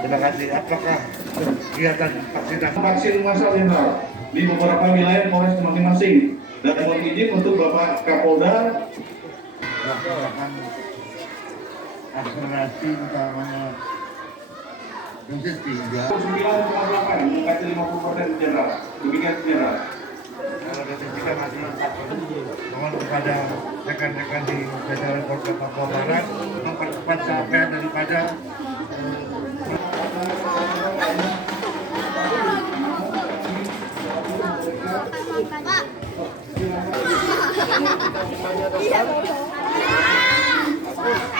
Terima kasih. Apakah kegiatan vaksin massal di beberapa wilayah Polres masing-masing dan mohon izin untuk Bapak Kapolda melaksanakan akselerasi utamanya dosis 3 9,8 mendekati 50% jenderal. Demikian jenderal. kalau dosis 3 masih mohon kepada rekan-rekan di jajaran Polda Papua Barat mempercepat capaian daripada Pak. Iya.